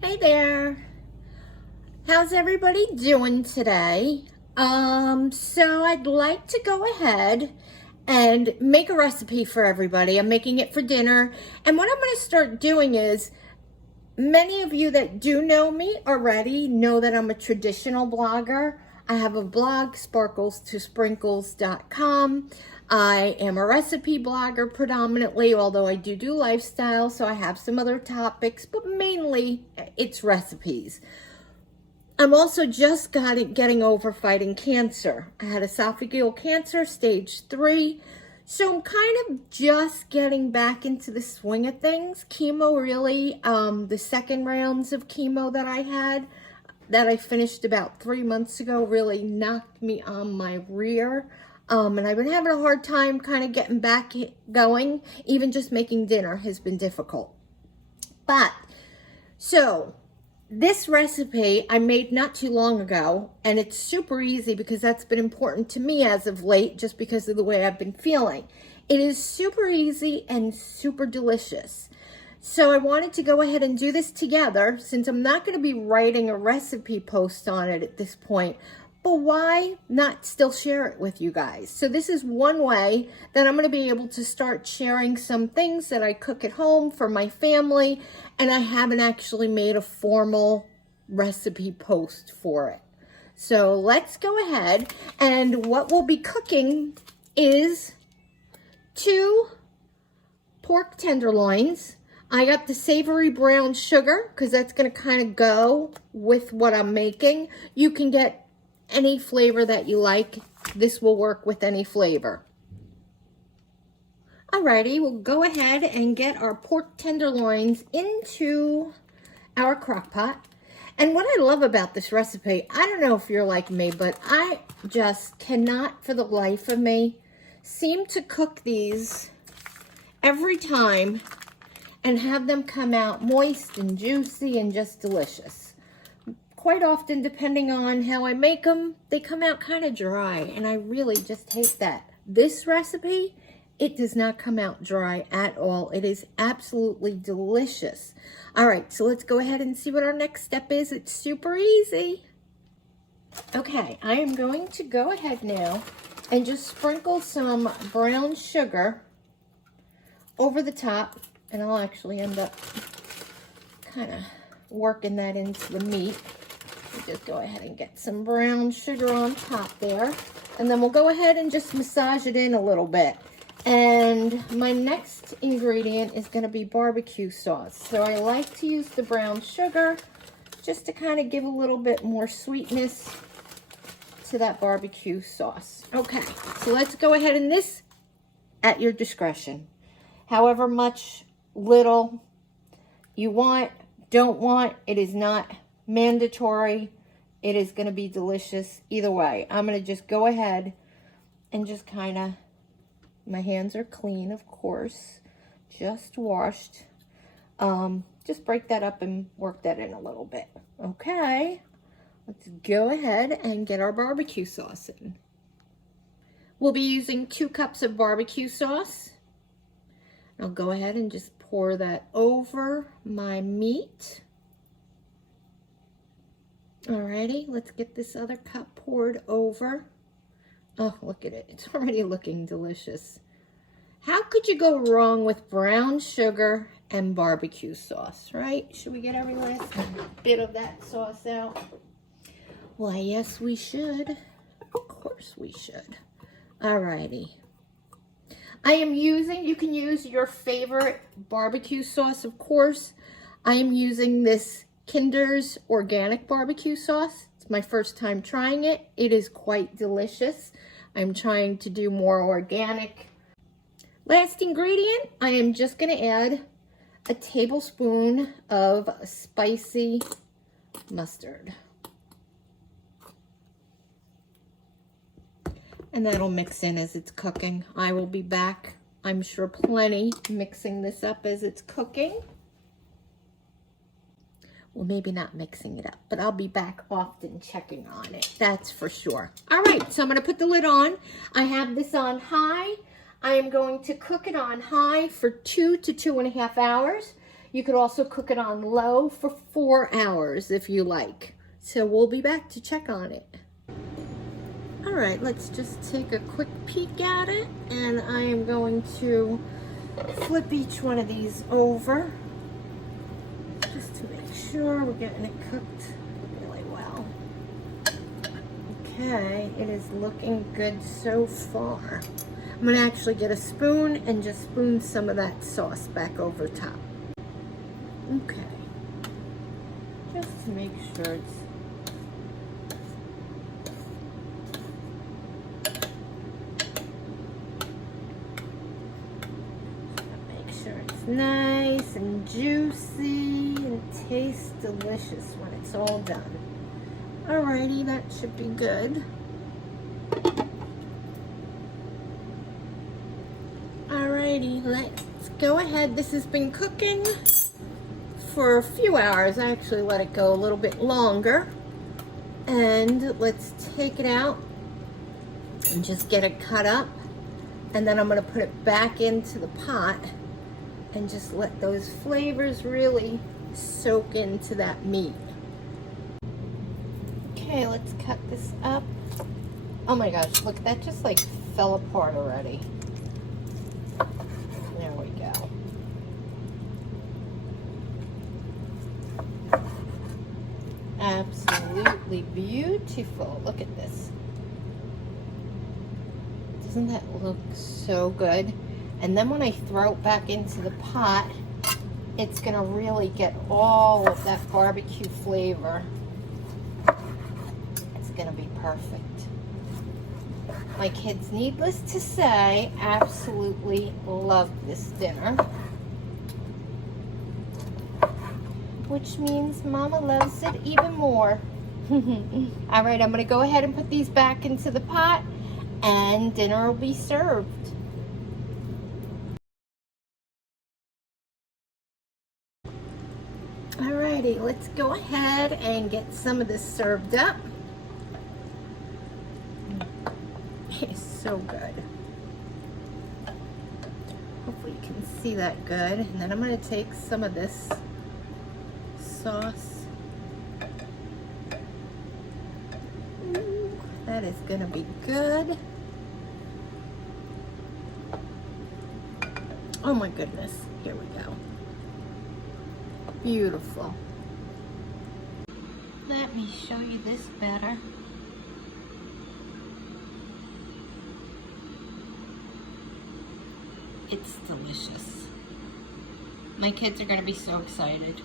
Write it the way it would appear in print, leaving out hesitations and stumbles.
Hey there, how's everybody doing today? So I'd like to go ahead and make a recipe for everybody. I'm making it for dinner, and what I'm going to start doing is, many of you that do know me already know that I'm a traditional blogger. I have a blog, sparklestosprinkles.com. I am a recipe blogger predominantly, although I do lifestyle, so I have some other topics, but mainly it's recipes. I'm also just getting over fighting cancer. I had esophageal cancer, stage 3. So I'm kind of just getting back into the swing of things. Chemo really, the second rounds of chemo that I had, that I finished about 3 months ago, really knocked me on my rear. And I've been having a hard time kind of getting back going. Even just making dinner has been difficult. But, so, this recipe I made not too long ago, and it's super easy because that's been important to me as of late, just because of the way I've been feeling. It is super easy and super delicious. So I wanted to go ahead and do this together, since I'm not going to be writing a recipe post on it at this point. But why not still share it with you guys? So this is one way that I'm going to be able to start sharing some things that I cook at home for my family, and I haven't actually made a formal recipe post for it. So let's go ahead, and what we'll be cooking is 2 pork tenderloins. I got the savory brown sugar because that's going to kind of go with what I'm making. You can get any flavor that you like. This will work with any flavor. Alrighty, we'll go ahead and get our pork tenderloins into our crock pot. And what I love about this recipe, I don't know if you're like me, but I just cannot for the life of me seem to cook these every time and have them come out moist and juicy and just delicious. Quite often, depending on how I make them, they come out kind of dry, and I really just hate that. This recipe, it does not come out dry at all. It is absolutely delicious. All right, so let's go ahead and see what our next step is. It's super easy. Okay, I am going to go ahead now and just sprinkle some brown sugar over the top, and I'll actually end up kind of working that into the meat. Just go ahead and get some brown sugar on top there, and then we'll go ahead and just massage it in a little bit. And my next ingredient is going to be barbecue sauce. So I like to use the brown sugar just to kind of give a little bit more sweetness to that barbecue sauce. Okay, so let's go ahead, and this at your discretion. However much, little you want, don't want, it is not mandatory. It is going to be delicious either way. I'm going to just go ahead and just kind of, my hands are clean, of course, just washed. Just break that up and work that in a little bit. Okay, let's go ahead and get our barbecue sauce in. We'll be using 2 cups of barbecue sauce. I'll go ahead and just pour that over my meat. Alrighty, let's get this other cup poured over. Oh, look at it. It's already looking delicious. How could you go wrong with brown sugar and barbecue sauce, right? Should we get every last bit of that sauce out? Why, yes, we should. Of course we should. Alrighty. I am using, you can use your favorite barbecue sauce, of course. I am using this Kinder's organic barbecue sauce. It's my first time trying it. It is quite delicious. I'm trying to do more organic. Last ingredient, I am just going to add a tablespoon of spicy mustard. And that'll mix in as it's cooking. I will be back, I'm sure, plenty mixing this up as it's cooking. Well, maybe not mixing it up, but I'll be back often checking on it. That's for sure. All right, so I'm going to put the lid on. I have this on high. I am going to cook it on high for 2 to 2.5 hours. You could also cook it on low for 4 hours if you like. So we'll be back to check on it. All right, let's just take a quick peek at it, and I am going to flip each one of these over just to make sure we're getting it cooked really well. Okay, it is looking good so far. I'm gonna actually get a spoon and just spoon some of that sauce back over top. Okay, just to make sure it's nice and juicy and tastes delicious when it's all done. Alrighty, that should be good. Alrighty, let's go ahead. This has been cooking for a few hours. I actually let it go a little bit longer. And let's take it out and just get it cut up. And then I'm going to put it back into the pot and just let those flavors really soak into that meat. Okay, let's cut this up. Oh my gosh, look, that just like fell apart already. There we go. Absolutely beautiful. Look at this. Doesn't that look so good? And then when I throw it back into the pot, it's gonna really get all of that barbecue flavor. It's gonna be perfect. My kids, needless to say, absolutely love this dinner. Which means Mama loves it even more. All right, I'm gonna go ahead and put these back into the pot and dinner will be served. Alrighty, let's go ahead and get some of this served up. It's so good. Hopefully you can see that good. And then I'm going to take some of this sauce. Ooh, that is going to be good. Oh my goodness, here we go. Beautiful. Let me show you this better. It's delicious. My kids are going to be so excited.